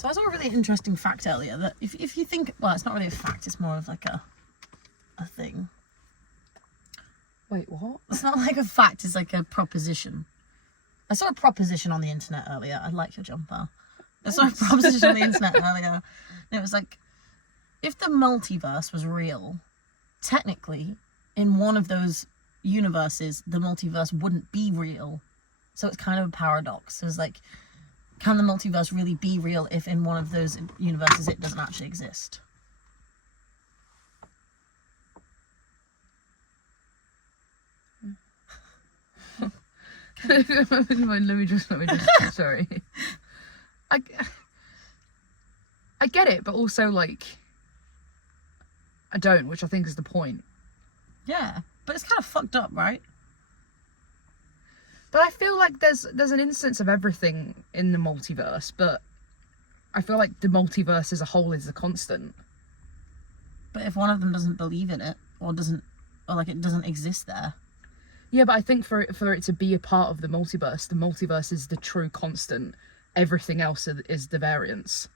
So I saw a really interesting fact earlier that if you think, well, it's not really a fact, it's more of like a thing. Wait, what? It's not like a fact, it's like a proposition. I saw a proposition on the internet earlier. I like your jumper. I saw a proposition on the internet earlier. And it was like, if the multiverse was real, technically, in one of those universes, the multiverse wouldn't be real. So it's kind of a paradox. It's like, can the multiverse really be real if in one of those universes it doesn't actually exist? Let me just sorry. I get it, but also like I don't, which I think is the point. Yeah, but it's kind of fucked up, right? But I feel like there's an instance of everything in the multiverse, but I feel like the multiverse as a whole is a constant. But if one of them doesn't believe in it, or like it doesn't exist there. Yeah, but I think for it to be a part of the multiverse is the true constant. Everything else is the variance.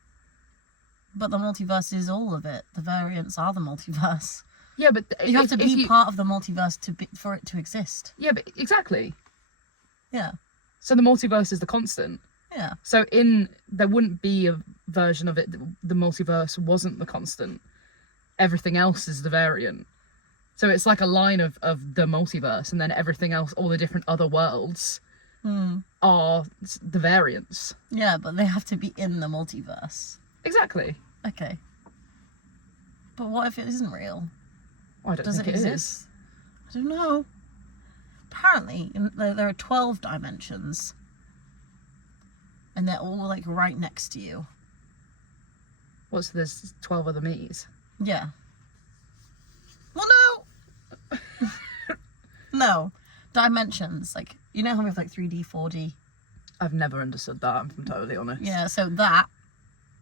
But the multiverse is all of it. The variants are the multiverse. Yeah, but you have to be part of the multiverse for it to exist. Yeah, but exactly. Yeah. So the multiverse is the constant. Yeah. So there wouldn't be a version of it that the multiverse wasn't the constant. Everything else is the variant. So it's like a line of the multiverse, and then everything else, all the different other worlds, are the variants. Yeah, but they have to be in the multiverse. Exactly. Okay. But what if it isn't real? I don't think it exist? I don't know. Apparently, there are 12 dimensions. And they're all, like, right next to you. What, so there's 12 other me's? Yeah. Well, no! No. Dimensions. Like, you know how we have, like, 3D, 4D? I've never understood that, if I'm totally honest. Yeah, so there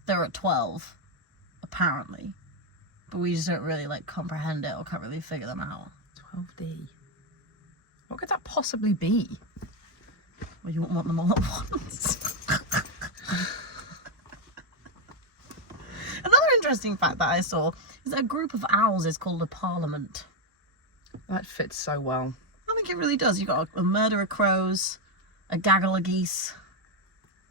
are 12, apparently. But we just don't really, like, comprehend it or can't really figure them out. 12D. What could that possibly be? Well, you won't want them all at once. Another interesting fact that I saw is that a group of owls is called a parliament. That fits so well. I think it really does. You've got a murder of crows, a gaggle of geese.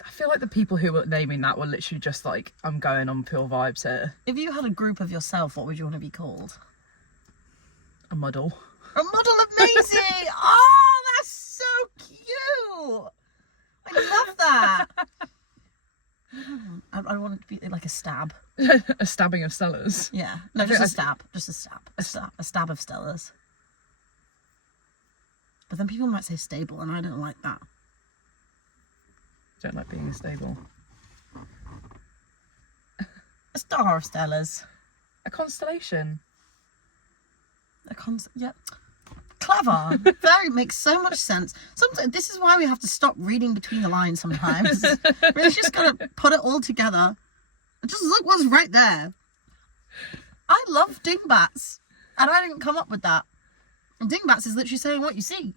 I feel like the people who were naming that were literally just like, I'm going on pure vibes here. If you had a group of yourself, what would you want to be called? A muddle. A muddle of Maisie! Oh, that's so cute! I love that! I want it to be like a stab. A stabbing of Stellas. Yeah. No, just a stab. Just a stab. A stab of Stellas. But then people might say stable, and I don't like that. Don't like being stable. A star of Stellas. A constellation. Yeah. Clever. Very makes so much sense. Sometimes this is why we have to stop reading between the lines sometimes. We're just gotta put it all together. Just look what's right there. I love dingbats. And I didn't come up with that. And dingbats is literally saying what you see.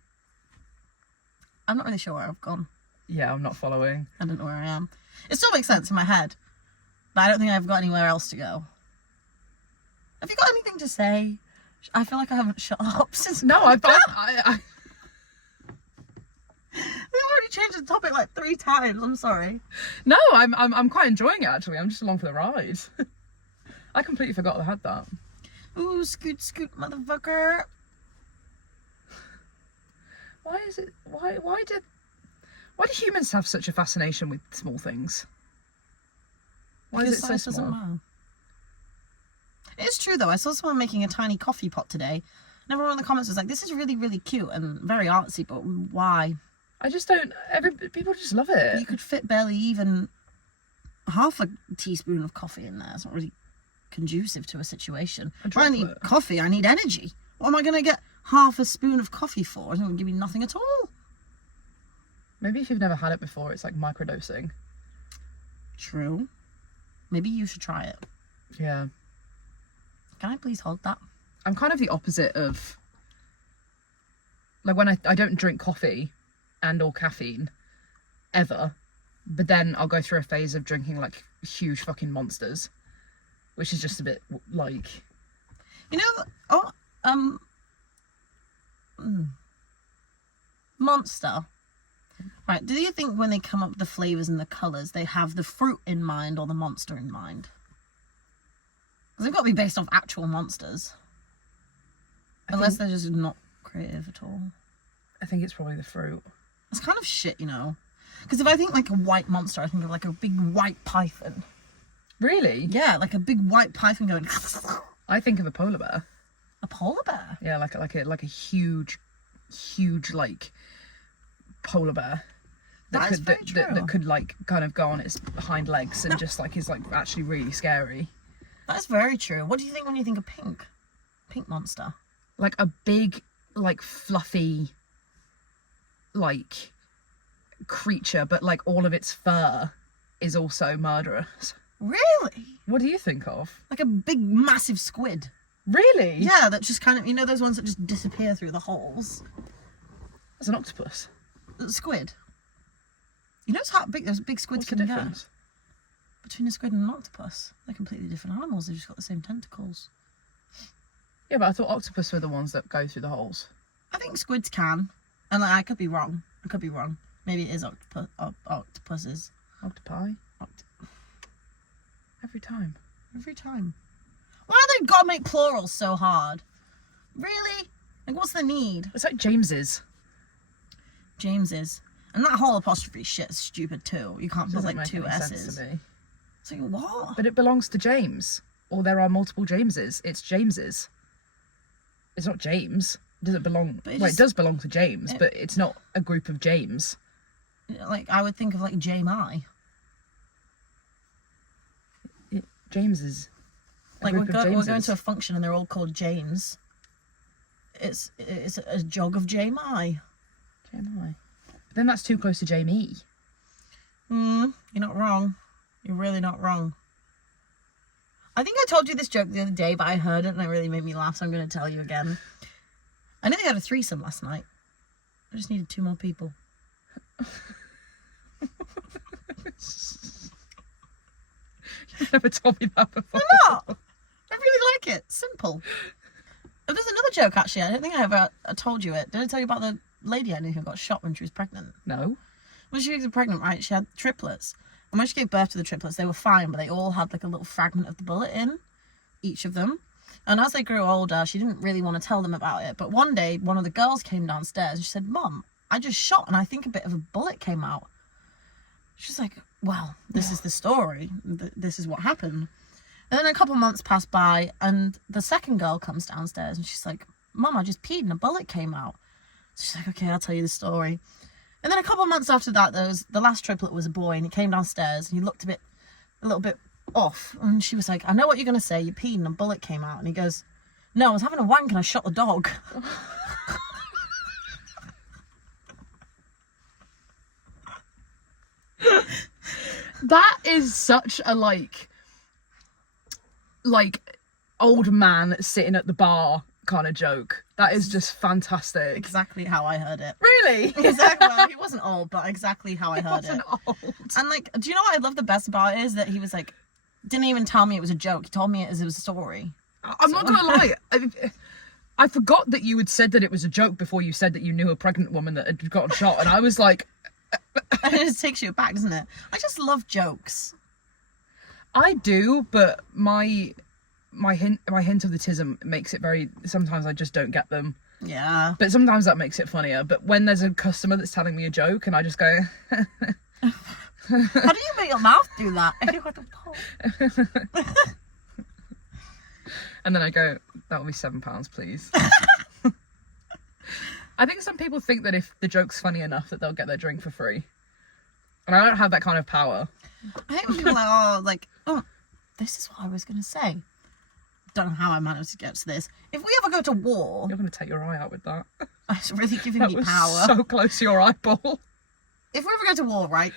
I'm not really sure where I've gone. Yeah, I'm not following. I don't know where I am. It still makes sense in my head. But I don't think I've got anywhere else to go. Have you got anything to say? I feel like I haven't shut up since. No, We've I already changed the topic like 3 times. I'm sorry. No, I'm quite enjoying it actually. I'm just along for the ride. I completely forgot I had that. Ooh, scoot, motherfucker. Why is it? Why do humans have such a fascination with small things? Why is it so size doesn't small? matter. It's true though. I saw someone making a tiny coffee pot today, and everyone in the comments was like, "This is really, really cute and very artsy, but why?" I just don't. People just love it. You could fit barely even half a teaspoon of coffee in there. It's not really conducive to a situation. If I need coffee, I need energy. What am I going to get half a spoon of coffee for? It's not going to give me nothing at all. Maybe if you've never had it before, it's like microdosing. True. Maybe you should try it. Yeah. Can I please hold that? I'm kind of the opposite of... Like, when I don't drink coffee and or caffeine, ever. But then I'll go through a phase of drinking, like, huge fucking monsters, which is just a bit like, You know, monster. Right, do you think when they come up with the flavours and the colours, they have the fruit in mind or the monster in mind? Because they've got to be based off actual monsters. Unless they're just not creative at all. I think it's probably the fruit. It's kind of shit, you know. Because if I think like a white monster, I think of like a big white python. Really? Yeah, like a big white python going. I think of a polar bear. A polar bear? Yeah, like a huge like polar bear That is very true. that could like kind of go on its hind legs and just like is like actually really scary. That's very true. What do you think when you think of pink? Pink monster. Like a big, like fluffy, like creature, but like all of its fur is also murderous. Really? What do you think of? Like a big, massive squid. Really? Yeah, that just kind of, you know, those ones that just disappear through the holes. That's an octopus. Squid. You know how big those big squids What's the can difference? get? Between a squid and an octopus. They're completely different animals. They've just got the same tentacles. Yeah, but I thought octopus were the ones that go through the holes. I think squids can. And like, I could be wrong. Maybe it is octopuses. Octopi? Every time. Every time. Why do they gotta make plurals so hard? Really? Like, what's the need? It's like James's. James's. And that whole apostrophe shit is stupid too. You can't put Doesn't like make two any sense S's. to me. It's like, what? But it belongs to James. Or there are multiple Jameses. It's James's. It's not James. It doesn't belong... It does belong to James, but it's not a group of James. Like, I would think of like J-My. James is Like, we're going to a function and they're all called James. It's a jog of J-My. J-My. But then that's too close to Jamie. You're not wrong. You're really not wrong. I think I told you this joke the other day, but I heard it and it really made me laugh, so I'm going to tell you again. I nearly had a threesome last night. I just needed 2 more people. You've never told me that before. Why not? I really like it. Simple. There's another joke, actually. I don't think I ever told you it. Did I tell you about the lady I knew who got shot when she was pregnant? No. When she was pregnant, right, she had triplets. And when she gave birth to the triplets, they were fine, but they all had like a little fragment of the bullet in each of them. And as they grew older, she didn't really want to tell them about it. But one day, one of the girls came downstairs and she said, "Mom, I just shot and I think a bit of a bullet came out." She's like, "Well, this is the story. This is what happened." And then a couple months passed by and the second girl comes downstairs and she's like, "Mom, I just peed and a bullet came out." So she's like, "Okay, I'll tell you the story." And then a couple months after that, the last triplet was a boy and he came downstairs and he looked a little bit off. And she was like, "I know what you're going to say. You peed and a bullet came out." And he goes, "No, I was having a wank and I shot the dog." That is such a like old man sitting at the bar kind of joke. That is just fantastic. Exactly how I heard it. Really? Exactly. Well, he wasn't old, but exactly how I heard it. Wasn't old. And like, do you know what I love the best about it is that he was like, didn't even tell me it was a joke. He told me it as it was a story. I'm not gonna lie. I forgot that you had said that it was a joke before you said that you knew a pregnant woman that had gotten shot, and I was like, It just takes you back, doesn't it? I just love jokes. I do, but my hint of the tism makes it very. Sometimes I just don't get them. Yeah. But sometimes that makes it funnier. But when there's a customer that's telling me a joke and I just go, How do you make your mouth do that? and then I go, "That will be £7, please." I think some people think that if the joke's funny enough that they'll get their drink for free. And I don't have that kind of power. I hate when people are like, "Oh, this is what I was going to say." Don't know how I managed to get to this. If we ever go to war... You're going to take your eye out with that. It's really giving That me was power. so close to your eyeball. If we ever go to war, right,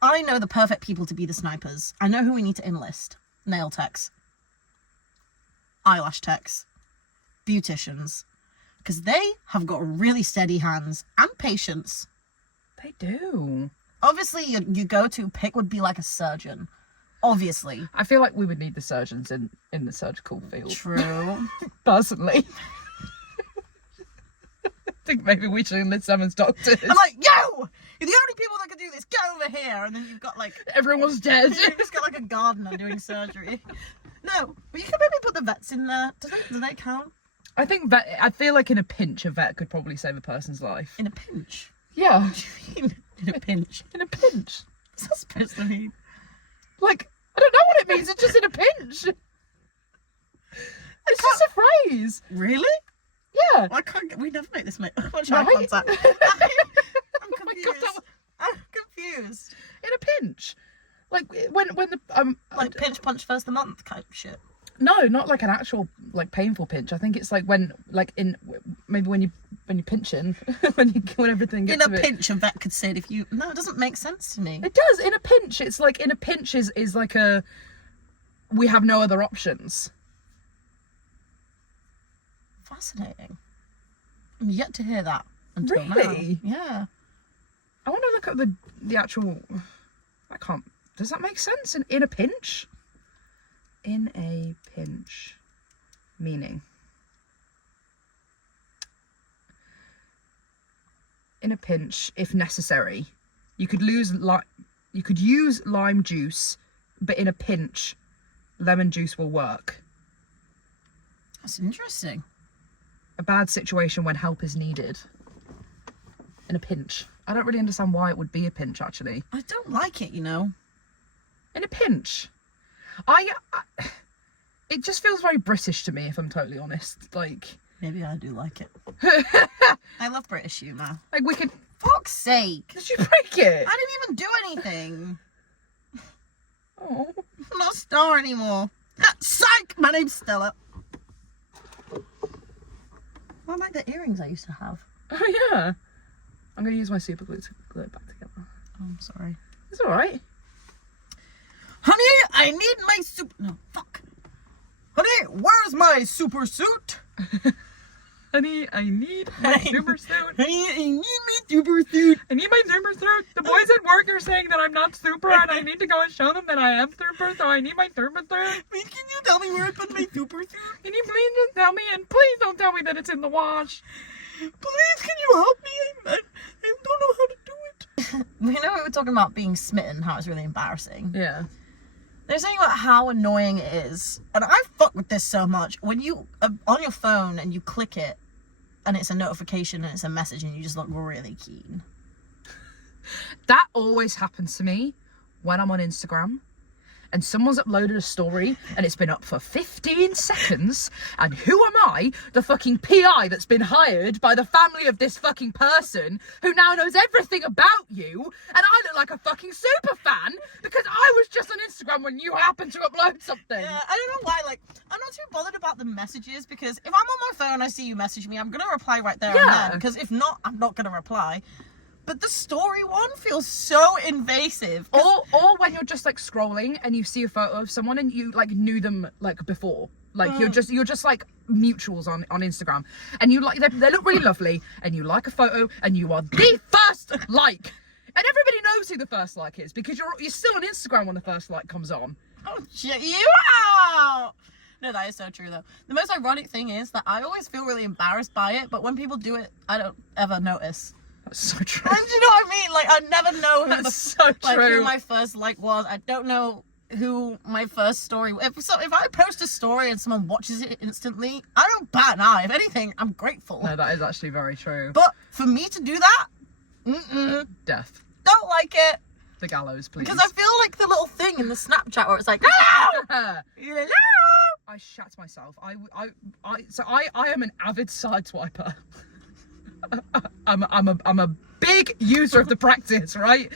I know the perfect people to be the snipers. I know who we need to enlist. Nail techs. Eyelash techs. Beauticians. Because they have got really steady hands and patience. They do. Obviously, your go-to pick would be like a surgeon. Obviously. I feel like we would need the surgeons in the surgical field. True. Personally. I think maybe we should enlist them as doctors. I'm like, yo! You're the only people that can do this. Get over here. And then you've got like... Everyone's dead. You've just got like a gardener doing surgery. No, but you can maybe put the vets in there. Do they count? I think I feel like in a pinch, a vet could probably save a person's life. In a pinch? Yeah. What do you mean? In a pinch? In a pinch. What's that supposed to mean? Like, I don't know what it means. It's just in a pinch. It's just a phrase. Really? Yeah. I can't. We never make this much eye Right? contact. I'm Oh my confused. God, I'm confused. in a pinch. Like when the Like pinch punch first the month kind of shit. no, not like an actual like painful pinch. I think it's like when maybe when you're pinching when everything gets In a bit... pinch, a vet could say it if you. No, it doesn't make sense to me. It does. In a pinch, it's like in a pinch is like a we have no other options. Fascinating. I'm yet to hear that until Really? now. Yeah. I want to look at the actual. I can't. Does that make sense? In a pinch. In a pinch. Meaning. In a pinch, if necessary, you could use lime juice, but in a pinch, lemon juice will work. That's interesting. A bad situation when help is needed. In a pinch. I don't really understand why it would be a pinch, actually. I don't like it, you know. In a pinch. It just feels very British to me, if I'm totally honest. Like Maybe I do like it. I love British humour. we could. Fuck's sake. Did you break it? I didn't even do anything. Oh. I'm not a star anymore. Psych! My name's Stella. I like the earrings I used to have. Oh yeah. I'm gonna use my super glue to glue it back together. Oh, I'm sorry. It's alright. Honey, I need my No, fuck. Honey, where's my super suit? Honey, I need my super suit. Honey, I need my super suit. I need my super suit. The boys at work are saying that I'm not super and I need to go and show them that I am super, so I need my super suit. Please, can you tell me where I put my super suit? Can you please just tell me, and please don't tell me that it's in the wash. Please, can you help me? I don't know how to do it. You know, we were talking about being smitten, how it's really embarrassing. Yeah. They're saying about how annoying it is, and I fuck with this so much. When you on your phone and you click it, and it's a notification and it's a message, and you just look really keen. That always happens to me when I'm on Instagram and someone's uploaded a story and it's been up for 15 seconds, and who am I, the fucking PI that's been hired by the family of this fucking person who now knows everything about you, and I look like a fucking super fan because I was just on Instagram when you happened to upload something. Yeah, I don't know why, like, I'm not too bothered about the messages, because if I'm on my phone and I see you message me, I'm gonna reply right there and then, because if not, I'm not gonna reply. But the story one feels so invasive. Or when you're just like scrolling and you see a photo of someone and you like knew them like before. Like you're just like mutuals on Instagram, and you like they look really lovely, and you like a photo and you are the first like. And everybody knows who the first like is because you're still on Instagram when the first like comes on. Oh shit, you out! No, that is so true though. The most ironic thing is that I always feel really embarrassed by it, but when people do it, I don't ever notice. That's so true. And do you know what I mean? Like, I never know True. who my first like was. I don't know who my first story. If I post a story and someone watches it instantly, I don't bat an eye. If anything, I'm grateful. No, that is actually very true. But for me to do that, Death. don't like it. The gallows, please. Because I feel like the little thing in the Snapchat where it's like, hello! Hello! I shat myself. I am an avid side swiper. I'm a big user of the practice, right?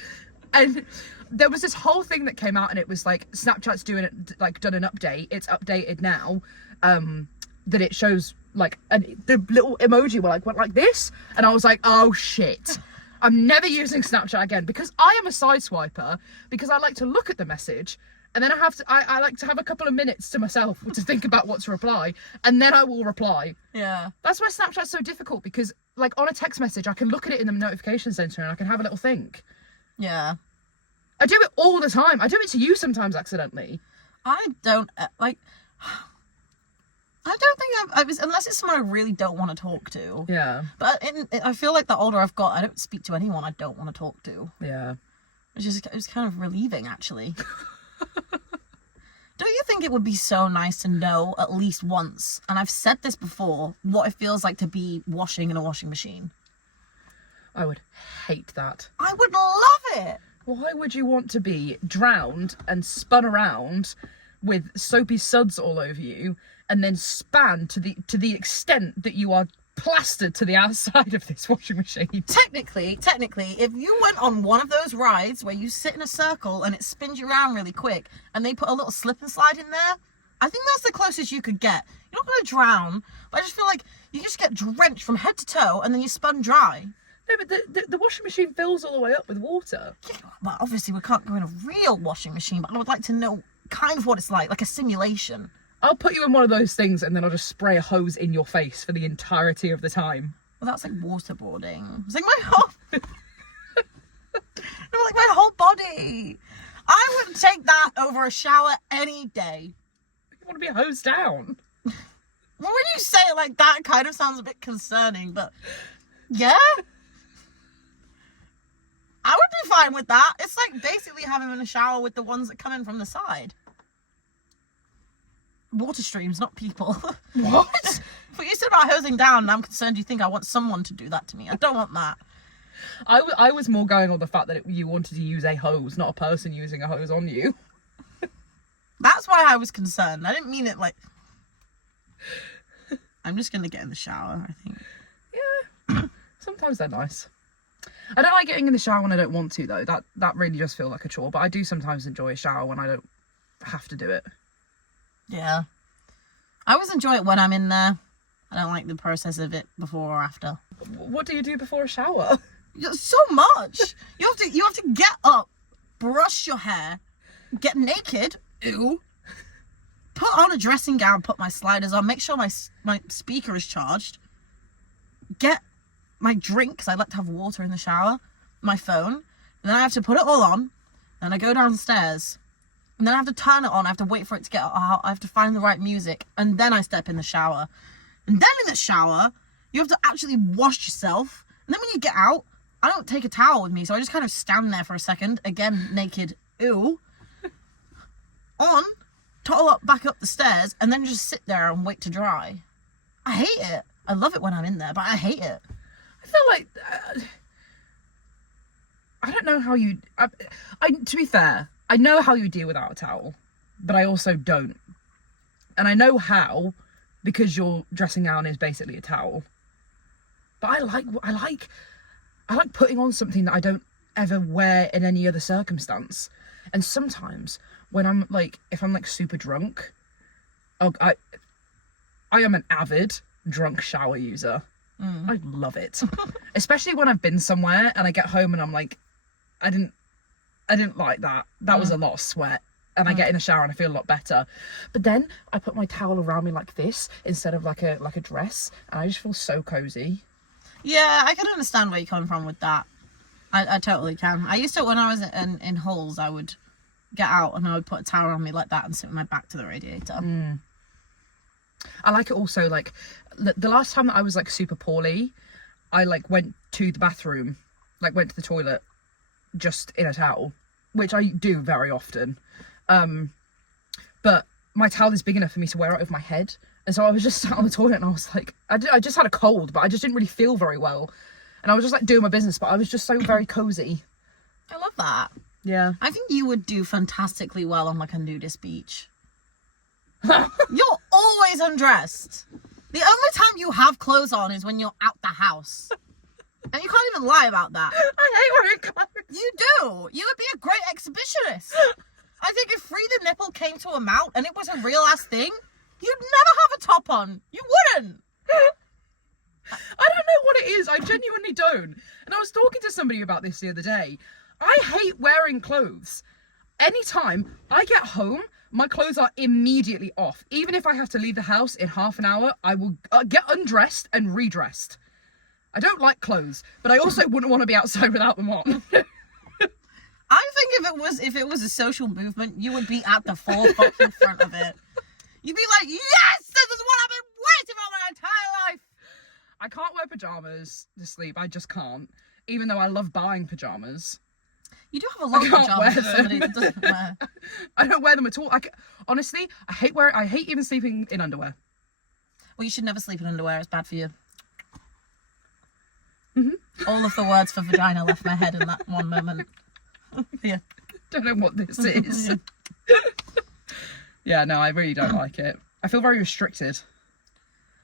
And there was this whole thing that came out, and it was like Snapchat's doing it, like done an update. It's updated now, that it shows like the little emoji went like this, and I was like, oh shit. I'm never using Snapchat again, because I am a side swiper, because I like to look at the message, and then I like to have a couple of minutes to myself to think about what to reply, and then I will reply. Yeah. That's why Snapchat's so difficult, because like on a text message, I can look at it in the notification center and I can have a little think. Yeah. I do it all the time. I do it to you sometimes accidentally. I don't like. I don't think I've unless it's someone I really don't want to talk to. Yeah. But I feel like the older I've got, I don't speak to anyone I don't want to talk to. Yeah. It was kind of relieving, actually. Don't you think it would be so nice to know at least once, and I've said this before, what it feels like to be washing in a washing machine? I would hate that. I would love it. Why would you want to be drowned and spun around with soapy suds all over you, and then span to the extent that you are plastered to the outside of this washing machine? Technically, if you went on one of those rides where you sit in a circle and it spins you around really quick, and they put a little slip and slide in there, I think that's the closest you could get. You're not going to drown, but I just feel like you just get drenched from head to toe, and then you're spun dry. No, but the washing machine fills all the way up with water. Yeah, but obviously we can't go in a real washing machine, but I would like to know kind of what it's like a simulation. I'll put you in one of those things and then I'll just spray a hose in your face for the entirety of the time. Well, that's like waterboarding. It's like my whole... no, like my whole body. I would take that over a shower any day. You want to be hosed down? Well, when you say it like that, it kind of sounds a bit concerning, but yeah. I would be fine with that. It's like basically having in a shower with the ones that come in from the side. Water streams, not people. What? But you said about hosing down, and I'm concerned you think I want someone to do that to me. I don't want that. I was more going on the fact that you wanted to use a hose, not a person using a hose on you. That's why I was concerned. I didn't mean it like... I'm just going to get in the shower, I think. Yeah. Sometimes they're nice. I don't like getting in the shower when I don't want to, though. That really does feel like a chore. But I do sometimes enjoy a shower when I don't have to do it. Yeah. I always enjoy it when I'm in there. I don't like the process of it before or after. What do you do before a shower? So much. You have to get up, brush your hair, get naked. Ew. Put on a dressing gown, put my sliders on, make sure my speaker is charged. Get my drink, because I like to have water in the shower, my phone, and then I have to put it all on, then I go downstairs, and then I have to turn it on, I have to wait for it to get out, I have to find the right music, and then I step in the shower. And then in the shower, you have to actually wash yourself, and then when you get out, I don't take a towel with me, so I just kind of stand there for a second, again, naked, ew, on, toddle up, back up the stairs, and then just sit there and wait to dry. I hate it. I love it when I'm in there, but I hate it. I feel like I don't know how you. To be fair, I know how you deal without a towel, but I also don't, and I know how because your dressing gown is basically a towel. But I like putting on something that I don't ever wear in any other circumstance, and sometimes when I'm like, if I'm like super drunk, I am an avid drunk shower user. I love it. Especially when I've been somewhere and I get home and I'm like, I didn't like that. That was a lot of sweat. And I get in the shower and I feel a lot better. But then I put my towel around me like this instead of like a dress, and I just feel so cozy. Yeah, I can understand where you're coming from with that. I totally can. I used to, when I was in halls, I would get out and I would put a towel on me like that and sit with my back to the radiator. I like it also, like, the last time that I was, like, super poorly, I, like, went to the bathroom, like, went to the toilet just in a towel, which I do very often. But my towel is big enough for me to wear it over my head. And so I was just sat on the toilet and I was like, I just had a cold, but I just didn't really feel very well. And I was just, like, doing my business, but I was just so very cozy. I love that. Yeah. I think you would do fantastically well on, like, a nudist beach. You're always undressed. The only time you have clothes on is when you're out the house. And you can't even lie about that. I hate wearing clothes. You do. You would be a great exhibitionist. I think if Free the Nipple came to a mount and it was a real ass thing, you'd never have a top on. You wouldn't. I don't know what it is. I genuinely don't. And I was talking to somebody about this the other day. I hate wearing clothes. Anytime I get home, my clothes are immediately off. Even if I have to leave the house in half an hour, I will get undressed and redressed. I don't like clothes, but I also wouldn't want to be outside without them on. I think if it was a social movement, you would be at the forefront of it. You'd be like, yes, this is what I've been waiting for my entire life. I can't wear pajamas to sleep. I just can't. Even though I love buying pajamas. You do have a lot of pajamas for somebody that doesn't wear. I don't wear them at all. Honestly, I hate even sleeping in underwear. Well, you should never sleep in underwear. It's bad for you. Mm-hmm. All of the words for vagina left my head in that one moment. Yeah. Don't know what this is. Yeah, no, I really don't like it. I feel very restricted.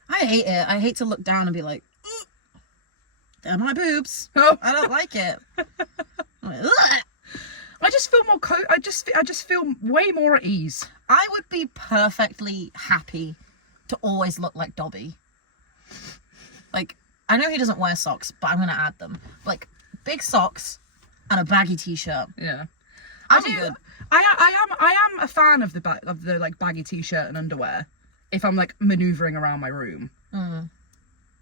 I hate it. I hate to look down and be like, they're my boobs. Oh. I don't like it. I'm like, I just feel more I just feel way more at ease. I would be perfectly happy to always look like Dobby. Like, I know he doesn't wear socks, but I'm gonna add them. Like, big socks and a baggy t-shirt. Yeah. I'm good. I am a fan of the like baggy t-shirt and underwear if I'm like maneuvering around my room.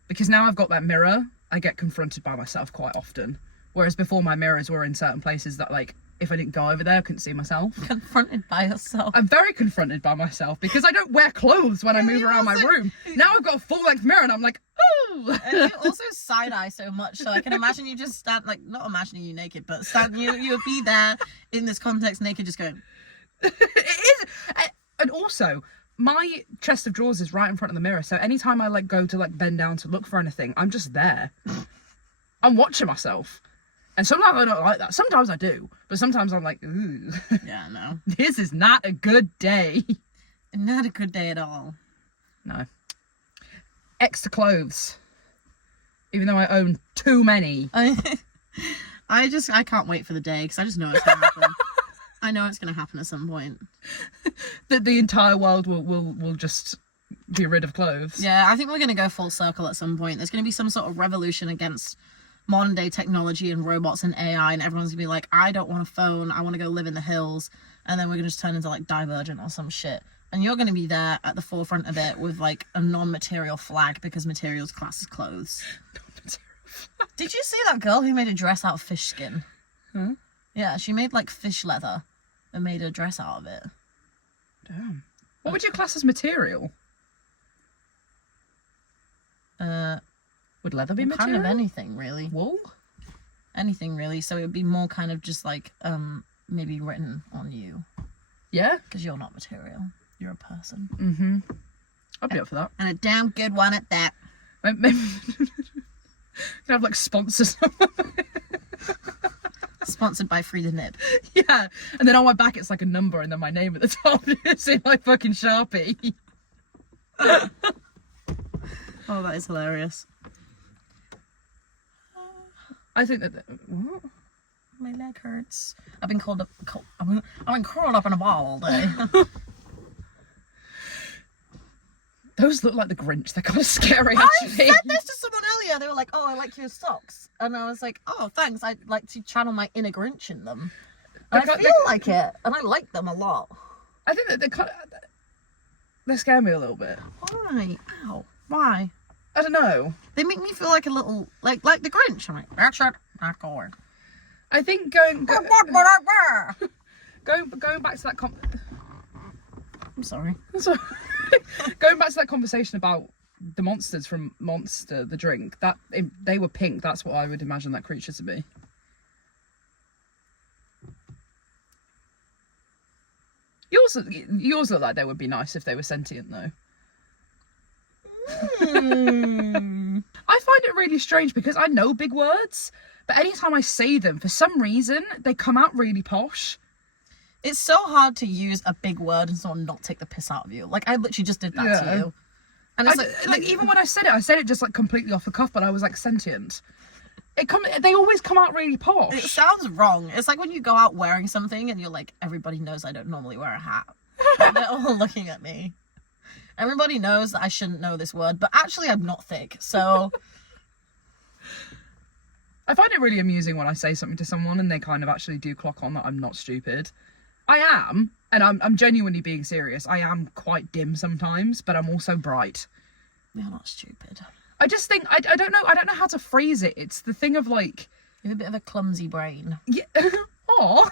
Because now I've got that mirror, I get confronted by myself quite often. Whereas before, my mirrors were in certain places that, like, if I didn't go over there, I couldn't see myself. Confronted by yourself. I'm very confronted by myself because I don't wear clothes when I move around my room. Now I've got a full-length mirror and I'm like, oh! And you also side-eye so much, so I can imagine you just stand, like, not imagining you naked, but you would be there in this context naked just going... It is. And also, my chest of drawers is right in front of the mirror, so anytime I, like, go to, like, bend down to look for anything, I'm just there. I'm watching myself. And sometimes I don't like that. Sometimes I do. But sometimes I'm like, ooh. Yeah, no. This is not a good day. Not a good day at all. No. Extra clothes. Even though I own too many. I can't wait for the day, because I just know it's going to happen. I know it's going to happen at some point. That the entire world will just be rid of clothes. Yeah, I think we're going to go full circle at some point. There's going to be some sort of revolution against modern day technology and robots and AI, and everyone's gonna be like, I don't want a phone, I want to go live in the hills, and then we're gonna just turn into like Divergent or some shit, and you're gonna be there at the forefront of it with like a non-material flag because materials class as clothes. Did you see that girl who made a dress out of fish skin? Huh? Yeah, she made like fish leather and made a dress out of it. Damn. What would you class as material? Would leather be material? Kind of anything, really. Wool? Anything, really. So it would be more kind of just like, maybe written on you. Yeah? Because you're not material. You're a person. Mm-hmm. I'd be up for that. And a damn good one at that. Maybe can have like sponsors. Sponsored by Free the Nib. Yeah. And then on my back it's like a number and then my name at the top. It's in like fucking Sharpie. Oh, that is hilarious. I think that... What? My leg hurts. I've been curled up in a ball all day. Those look like the Grinch. They're kind of scary, I actually. said this to someone earlier. They were like, oh, I like your socks. And I was like, oh, thanks. I'd like to channel my inner Grinch in them. And I feel like it. And I like them a lot. I think that they scare me a little bit. Why? Ow. Why? I don't know. They make me feel like a little, like the Grinch. I'm like, that's it, not going. I think going back to that I'm sorry. Going back to that conversation about the monsters from Monster, the drink, that they were pink. That's what I would imagine that creature to be. Yours look like they would be nice if they were sentient, though. I find it really strange because I know big words, but anytime I say them, for some reason, they come out really posh. It's so hard to use a big word and sort of not take the piss out of you. Like, I literally just did that to you. And it's like even when I said it just like completely off the cuff, but I was like sentient. They always come out really posh. It sounds wrong. It's like when you go out wearing something and you're like, everybody knows I don't normally wear a hat. And they're all looking at me. Everybody knows that I shouldn't know this word, but actually I'm not thick, so... I find it really amusing when I say something to someone and they kind of actually do clock on that I'm not stupid. I am, and I'm genuinely being serious. I am quite dim sometimes, but I'm also bright. You're not stupid. I just think, I don't know how to phrase it. It's the thing of like... You have a bit of a clumsy brain. Yeah. oh,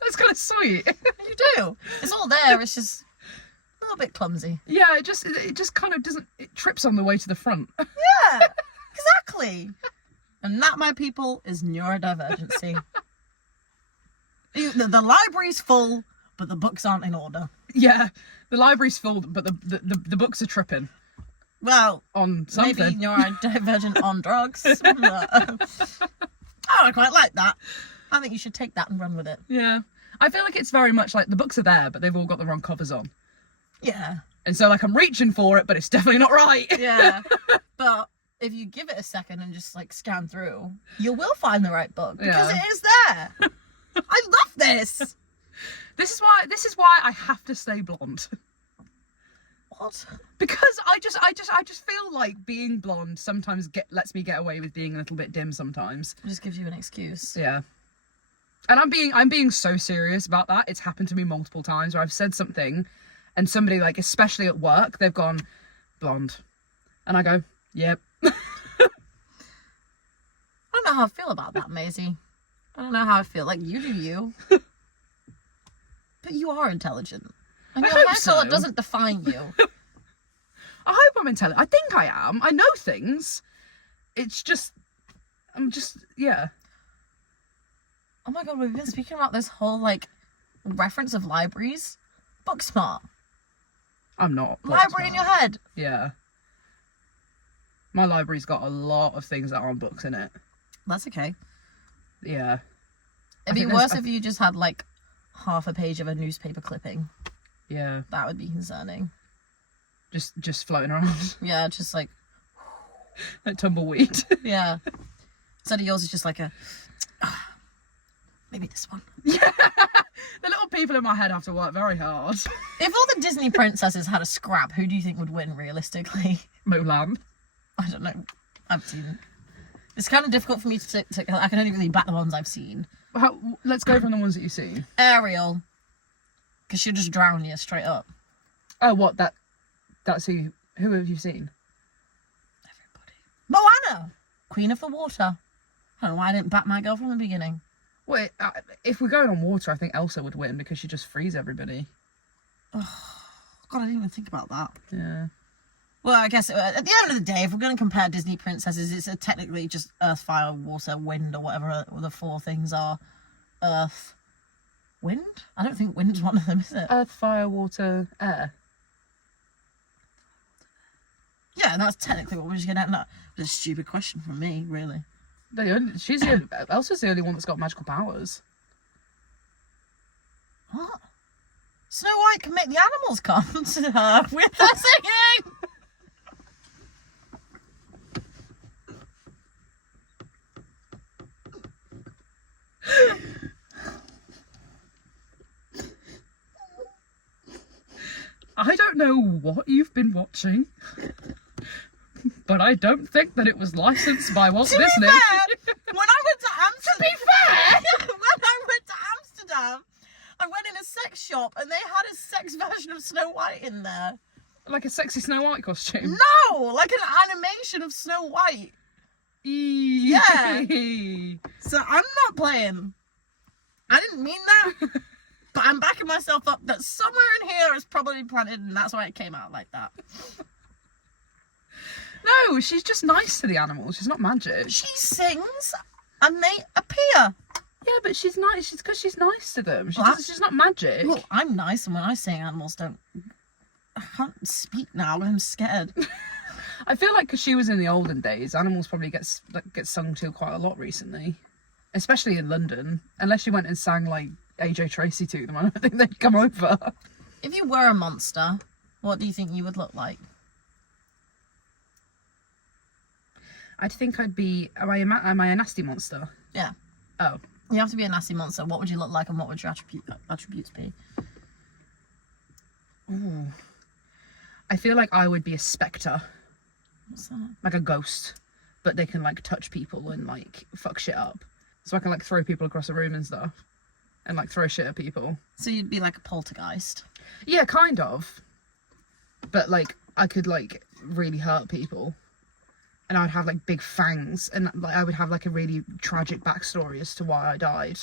that's kind of sweet. You do. It's all there. It's just a little bit clumsy. Yeah, it just kind of doesn't. It trips on the way to the front. Yeah, exactly. And that, my people, is neurodivergency. The library's full, but the books aren't in order. Yeah, the library's full, but the books are tripping. Well, on something. Maybe neurodivergent on drugs. I quite like that. I think you should take that and run with it. Yeah. I feel like it's very much like the books are there, but they've all got the wrong covers on. Yeah. And so, like, I'm reaching for it, but it's definitely not right. Yeah. But if you give it a second and just, like, scan through, you will find the right book. Because it is there. I love this. This is why I have to stay blonde. What? Because I just feel like being blonde sometimes lets me get away with being a little bit dim sometimes. It just gives you an excuse. Yeah. And I'm being so serious about that. It's happened to me multiple times where I've said something and somebody, like, especially at work, they've gone, blonde. And I go, yep. I don't know how I feel about that, Maisie. I don't know how I feel. Like, you do you. But you are intelligent. And your hair colour doesn't define you. I hope I'm intelligent. I think I am. I know things. It's just... yeah. Oh my god, we've been speaking about this whole, like, reference of libraries. Book smart. I'm not. Library in your head. Yeah. My library's got a lot of things that aren't books in it. That's okay. Yeah. It'd be worse if you just had, like, half a page of a newspaper clipping. Yeah. That would be concerning. Just floating around. Yeah, just like... like tumbleweed. Yeah. Instead of yours is just like a... maybe this one. Yeah. The little people in my head have to work very hard. If all the Disney princesses had a scrap, who do you think would win, realistically? Mulan. I don't know. I've seen... It's kind of difficult for me to I can only really back the ones I've seen. Let's go from the ones that you've seen. Ariel. Because she'll just drown you straight up. Oh, what? That's who have you seen? Everybody. Moana! Queen of the water. I don't know why I didn't back my girl from the beginning. Wait, if we're going on water, I think Elsa would win because she just frees everybody. Oh, God, I didn't even think about that. Yeah. Well, I guess at the end of the day, if we're going to compare Disney princesses, it's technically just earth, fire, water, wind, or whatever the four things are. Earth. Wind? I don't think wind's one of them, is it? Earth, fire, water, air. Yeah, that's technically what we're just going to end up. It's a stupid question from me, really. Elsa's the only one that's got magical powers. What? Snow White can make the animals come to her with her singing! I don't know what you've been watching, but I don't think that it was licensed by Walt Disney. When I went to Amsterdam, I went in a sex shop and they had a sex version of Snow White in there. Like a sexy Snow White costume? No, like an animation of Snow White. Yeah. So I'm not playing. I didn't mean that. But I'm backing myself up that somewhere in here is probably planted and that's why it came out like that. No, she's just nice to the animals. She's not magic. She sings and they appear. Yeah, but she's nice. She's because she's nice to them. She's not magic. Well, I'm nice and when I sing, animals don't... I can't speak now. I'm scared. I feel like because she was in the olden days, animals probably get sung to quite a lot recently. Especially in London. Unless you went and sang, like, AJ Tracy to them, I don't think they'd come over. If you were a monster, what do you think you would look like? I'd think I'd be... Am I a nasty monster? Yeah. Oh. You have to be a nasty monster. What would you look like and what would your attributes be? Ooh. I feel like I would be a spectre. What's that? Like a ghost. But they can, like, touch people and, like, fuck shit up. So I can, like, throw people across a room and stuff. And, like, throw shit at people. So you'd be like a poltergeist? Yeah, kind of. But, like, I could, like, really hurt people. And I'd have, like, big fangs. And, like, I would have, like, a really tragic backstory as to why I died.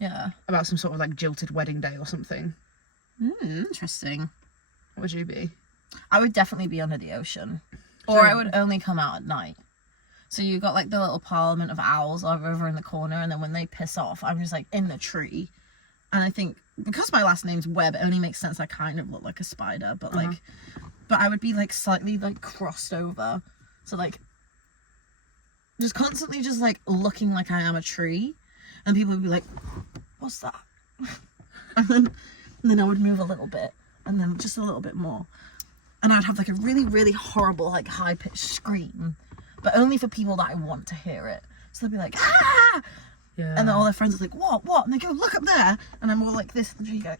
Yeah. About some sort of like jilted wedding day or something. Interesting. What would you be? I would definitely be under the ocean. Or I would only come out at night. So you got like the little parliament of owls over in the corner, and then when they piss off, I'm just like in the tree. And I think because my last name's Webb, it only makes sense I kind of look like a spider, but like, but I would be like slightly like crossed over. So like, just constantly just like looking like I am a tree, and people would be like, what's that? and then I would move a little bit, and then just a little bit more. And I'd have like a really, really horrible, like high-pitched scream, but only for people that I want to hear it. So they'll be like, ah! Yeah. And then all their friends are like, what? And they go, look up there. And I'm all like this, and you go,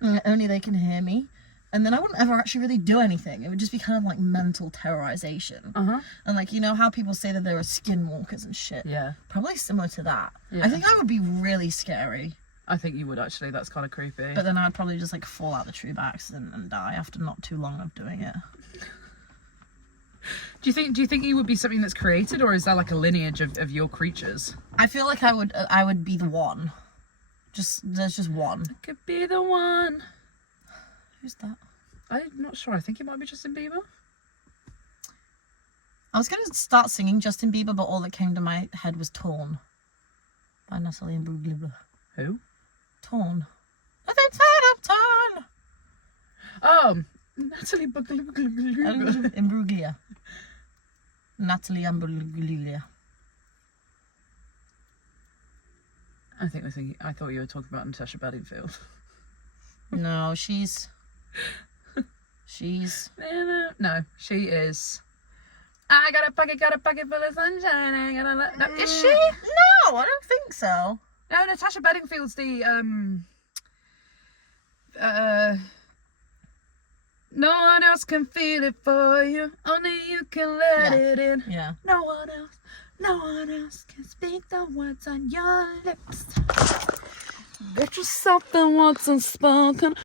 and only they can hear me. And then I wouldn't ever actually really do anything. It would just be kind of like mental terrorization. And like, you know how people say that there are skinwalkers and shit? Yeah. Probably similar to that. Yeah. I think I would be really scary. I think you would actually. That's kind of creepy. But then I'd probably just like fall out the tree by accident and die after not too long of doing it. Do you think you would be something that's created, or is that like a lineage of your creatures? I feel like I would be the one. There's just one. Could be the one. Who's that? I'm not sure. I think it might be Justin Bieber. I was gonna start singing Justin Bieber, but all that came to my head was Torn by Natalie Imbruglia. Who? Torn. Nothing tied up, torn. Oh, Natalie Imbruglia. Imbruglia. Natalie Imbruglia. I thought you were talking about Natasha Bedingfield. No, she's. No, she is. I got a pocket full of sunshine. No, is she? No, I don't think so. No, Natasha Bedingfield's the no one else can feel it for you. Only you can let it in. Yeah. No one else can speak the words on your lips. Get yourself the words unspoken.